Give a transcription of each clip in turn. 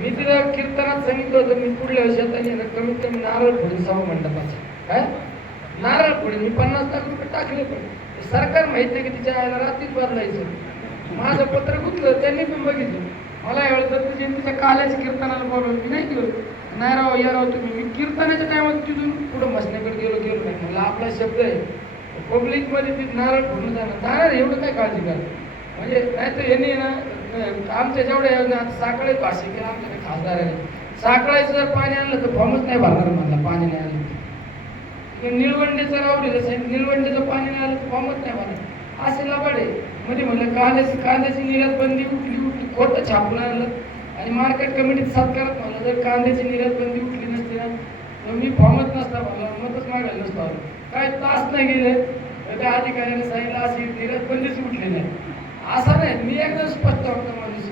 मी तिला कीर्तनात सांगितलं होतं मी पुढल्या वर्षात आणि कमीत कमी नारळ फोडून सभा मंडपाचे काय नारळ फोडून मी 50 लाख रुपये टाकले पण सरकार माहित नाही की तिच्या आईला रात्रीच बदलायचं माझं पत्र गुंतलं त्यांनी पण बघितलं मला यावेळेस दत्त जयंतीच्या काल्याच्या कीर्तनाला बोलवलं मी नाही गेलो नाही राव या राव तुम्ही मी कीर्तनाच्या टायमात तिथून पुढं मसण्याकडे गेलो नाही म्हणलं आपला शब्द आहे पब्लिक मध्ये ती नारळ फोडून जाणार एवढं काय काळजी करा म्हणजे नाही तर यांनी ना आमच्या जेवढ्या योजना साखळे भाषे केला आमच्याकडे खासदार आहे साखळायचं जर पाणी आणलं तर फॉर्मच नाही भरणार मला पाणी नाही आलं निळवंडेचं रावलेलं साहेब निळवंडेचं पाणी नाही आलं तर फॉर्मच नाही भरणार असे लबाड आहे म्हणजे म्हणलं कांद्याची निर्यात बंदी उठली खोटं छापून आणलं आणि मार्केट कमिटीत सत्कारात म्हणलं जर कांद्याची निर्यात बंदी उठली नसती ना तर मी फॉर्मच नसता भरला मतच मागायला नसतो आलो काय तास नाही गेले त्या अधिकाऱ्याने सांगितलं अशी निर्यात बंदीच उठली नाही असं नाही मी एकदम स्पष्ट वाटतो माणूस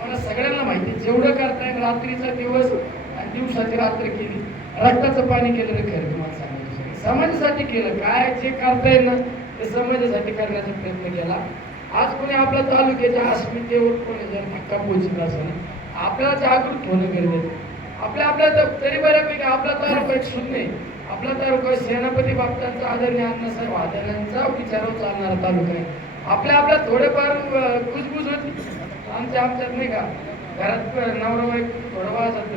मला सगळ्यांना माहिती जेवढं करता येईल रात्रीचा दिवस आणि दिवसाची रात्र केली रक्ताचं पाणी केलं तर खरं तुम्हाला सांगायचं समाजासाठी केलं काय जे करता येईल ना ते समाजासाठी करण्याचा प्रयत्न केला आज कोणी आपल्या तालुक्याच्या अस्मितेवर कोणी जर धक्का पोहोचला असेल आपल्याला जागृत होणं गरजेचं आपल्या तरी बऱ्यापैकी आपला तालुका एक शून्य आहे आपला तालुका सेनापती बापटांचा आदरणीय अण्णासाहेब आदरांचा विचारावर चालणारा तालुका आहे आपल्या थोडेफार कुजबूज होती आमच्यात नाही का घरात नवरा बायको थोडा वाजत